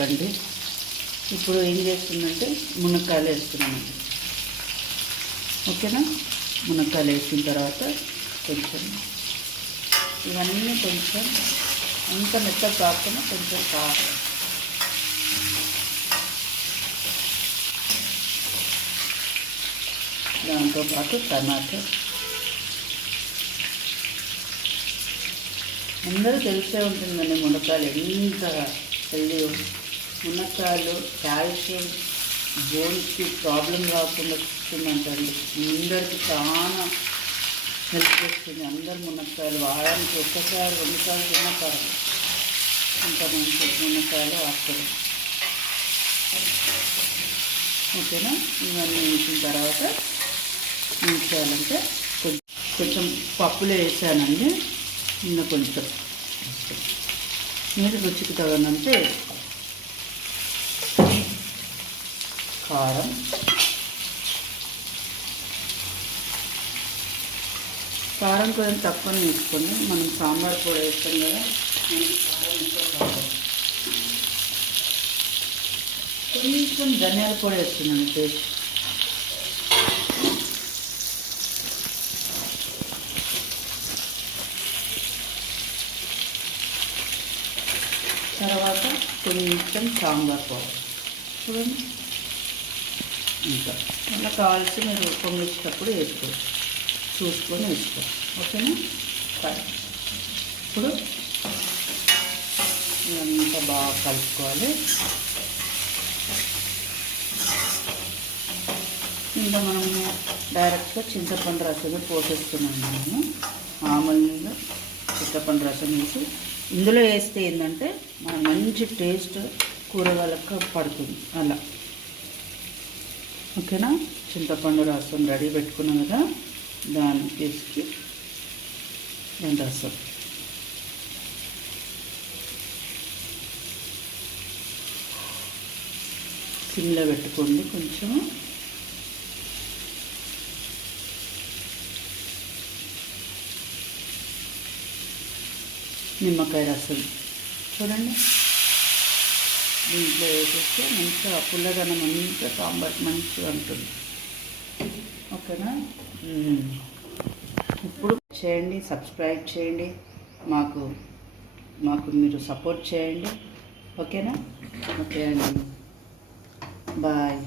చేసుకోకండి. ఇప్పుడు ఏం చేస్తుందంటే మునక్కాయలు వేస్తున్నామండి. ఓకేనా? మునక్కాయలు వేసిన తర్వాత కొంచెం ఇవన్నీ కొంచెం అంత మెత్తగా కాకుండా కొంచెం కారం, దాంతోపాటు టమాటో. అందరూ తెలిసే ఉంటుందండి మునక్కాయలు ఎంత హెల్దీ. మునక్కాయలు కాల్షియం, బోన్స్కి ప్రాబ్లం రాకుండా వస్తుందంటండి. అందరికి చాలా హెల్ప్ చేస్తుంది. అందరు మునక్కాయలు వారానికి ఒక్కసారి 2 సార్లు తినకాలి. ఇంకా మంచి మునక్కాయలు ఆకులు. ఓకేనా? ఇవన్నీ వేసిన తర్వాత ఏం చేయాలంటే కొంచెం పప్పులో వేసానండి. ఇంకా కొంచెం మీరు రుచికి తగినంతే కారం, కారం కొంచెం తక్కువనే వేసుకొని, మనం సాంబార్ పొడి వేస్తాం కదా, మనకి కారం ఎక్కువ కావాలి. కొంచెం ధనియాల పొడి వేస్తున్నాను టేస్ట్. తర్వాత కొంచెం సాంబార్ పౌడర్ చూడండి. ఇంకా అలా కావాల్సి మీరు పొంగించేటప్పుడు వేసుకోవచ్చు, చూసుకొని వేసుకోవచ్చు. ఓకేనా? ఇప్పుడు ఇదంతా బాగా కలుపుకోవాలి. ఇంకా మనము డైరెక్ట్గా చింతపండు రసం పోసేస్తున్నాము. మనము మామూలుగా చింతపండు రసం వేసి ఇందులో వేస్తే ఏంటంటే మన మంచి టేస్ట్ కూరగాయలకు పడుతుంది అలా. ఓకేనా? చింతపండు రసం రెడీ పెట్టుకున్నాం కదా, దాన్ని తీసుకు దాని రసం సిమ్లో పెట్టుకోండి. కొంచెం నిమ్మకాయ రసం చూడండి, దీంట్లో వేసేస్తే మంచిగా పుల్లదనం అంతా సాంబార్ మంచిగా ఉంటుంది. ఓకేనా? ఇప్పుడు చేయండి, సబ్స్క్రైబ్ చేయండి, మాకు మీరు సపోర్ట్ చేయండి. ఓకేనా? ఓకే అండి, బాయ్.